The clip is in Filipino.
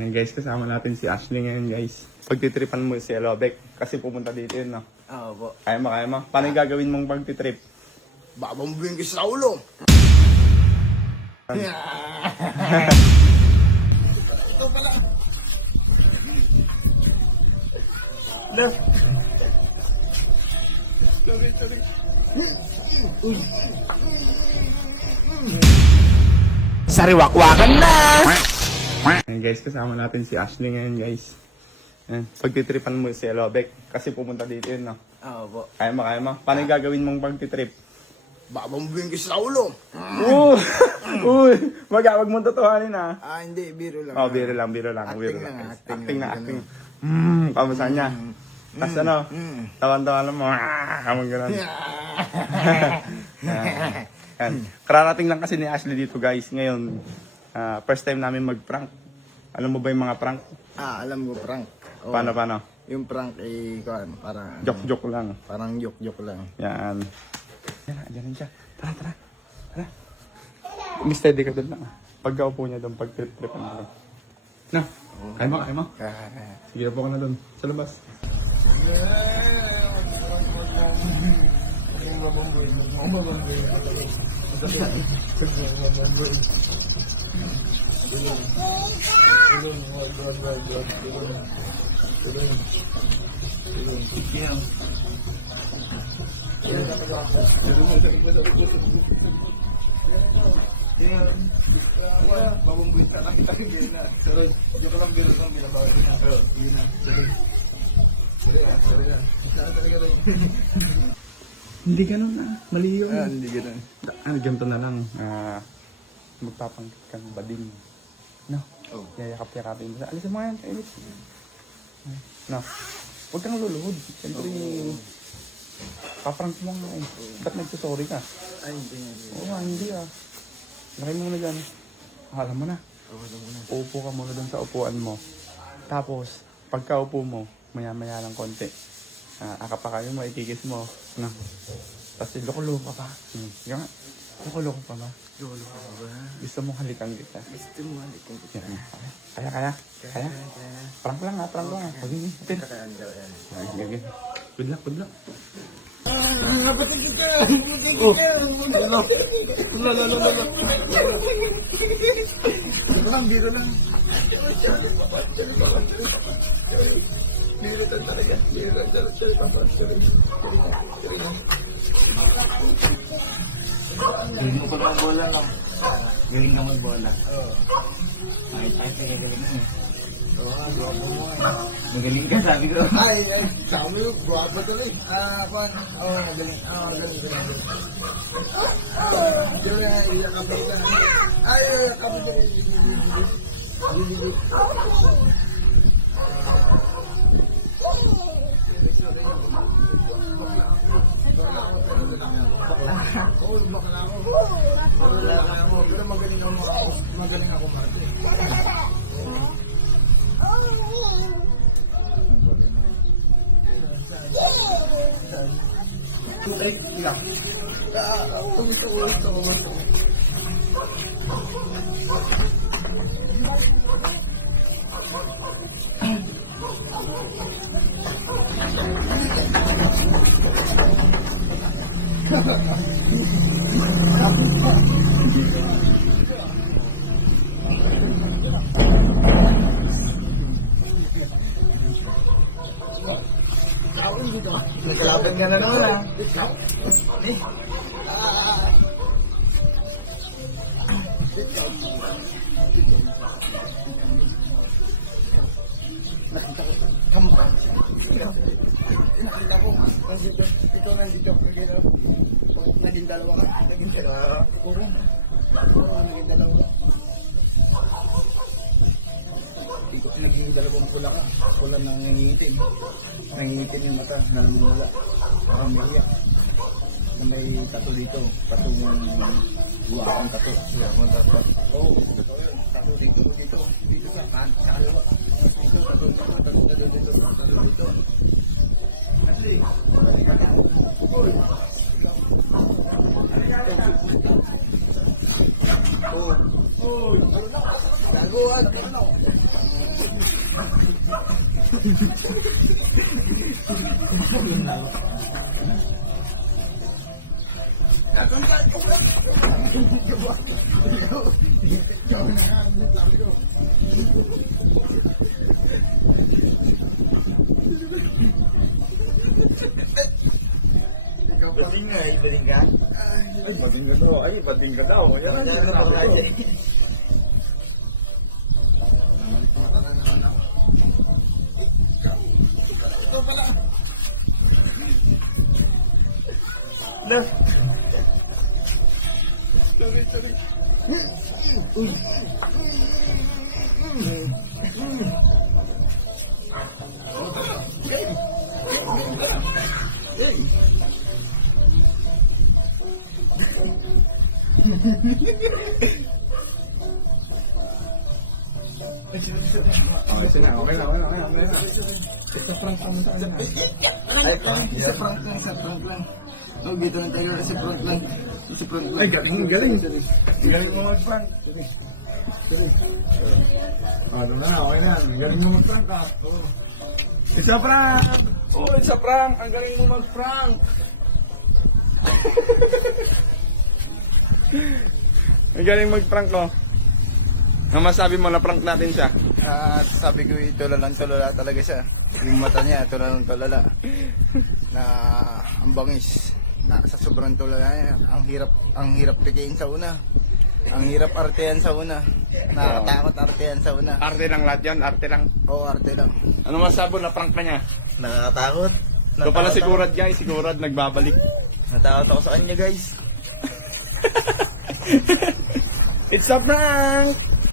Ayan guys, kasama natin si Ashley ngayon guys. Pagtitripan mo si Elobek kasi pumunta dito yun, no? Oo po. Kaya mo, kaya mo. Paano yung gagawin mong pagtitrip? Babambuhin ka sa ulo. Ito pala. Left. Sorry. Sariwakwakan na! Ayan guys, kasama natin si Ashley ngayon guys. Ayan, pagtitripan mo si Elobek kasi pumunta dito yun, no? Oo po. Kaya mo, kaya mo. Paano yung gagawin mong pagtitrip? Babambuhin ka sa ulo. Uy! Wag mong totohanin, ha? Hindi. Biro lang. Oh, biro lang. Acting na. Kamusta niya? Tapos ano? Tawan-tawan mo. Kamang gano'n. Yan. Kararating lang kasi ni Ashley dito guys. Ngayon, first time namin mag-prank. Alam mo ba yung mga prank? Alam mo, prank. Oo. Paano? Yung prank parang... Joke lang. Parang joke lang. Yan. Yan siya. Tara. Steady ka doon lang. Pagkaupo niya doon, pag-trip-tripan mo. No? Kaya mo? Sige na po ka na doon. Sa labas. Hindi ganun na. Mali yun. Hindi ganun. Ganito na lang. Magpapangkit kang bading. No? Oh. Yayakap-yakapin mo. Alisin mo yan. Kainit. No? Huwag kang luluhod. Siyempre, paprank mo nga eh. Ba't nagsasorry ka? Hindi. Oo, hindi ah. Laki mo na dyan. Alam mo na. Uupo ka muna dun sa upuan mo. Tapos, pagka-upo mo, maya-maya lang konti. Akapakalin mo, ikikis mo. No? Tapos, loko-loko ka pa. Sige nga. Loko-loko pa ba? Gusto mong halikan kita? Gusto mo halikan kita. Kaya? Prank lang ha. Pag hindi. Sige. Good luck. Napatid kita! Biro lang. Galing mo pag magbola lang. Galing ka magbola. Ay, galing mo eh. Guwapo mo eh. Magaling ka, sabi ko. Sabi mo, guwapo tuloy. Magaling. Iyak ka pa ito. Iyak ka pa ito. Bakla ako. Pero magaling ako Martin. Nagkalaban ka na naman ha. Nakita ko. Kamukha. Nakita ko. Nandito. Naging dalawa ka. Naging dalawa. Naging dalawang pula ka. Pula nang nangingitim. Nangingitim yung mata. Namumula. Parang maliyak. Na may tato dito. Tatong buwakang tato. Oo. Tato dito. Dito ka. Sa kalawa. Dito. Asli. Uy. Ikaw pa rin nga, baling ka? Ay, bating ka daw. Ay, bating ka daw. Yan ang sabi ko. Ito pala. Lah. Sorry. Hey. Okay na. Ito prank lang sa kanya. Ay, isa prank lang. Oh, dito na tayo kasi prank lang. Ay, galing. Galing mo mag-prank. Ano na, okay na. Galing mo mag-prank ka. Isa prank! Oh, isa prank! Ang galing mo mag-prank! Ang galing mag-prank ko. Ang masabi mo na prank natin siya. Sabi ko tulala talaga siya. Yung mata niya, tulala. Na ang bangis. Na sa sobrang tulala niya, ang hirap pikiin sa una. Ang hirap artehan sa una. Nakakatakot artehan sa una. Arte lang lahat yan, arte lang. Oo, arte lang. Ano masabi na prank ka niya? Nakakatakot. Ito pala si Kurad guys, si Kurad nagbabalik. Natakot ako sa kanya guys. It's a prank!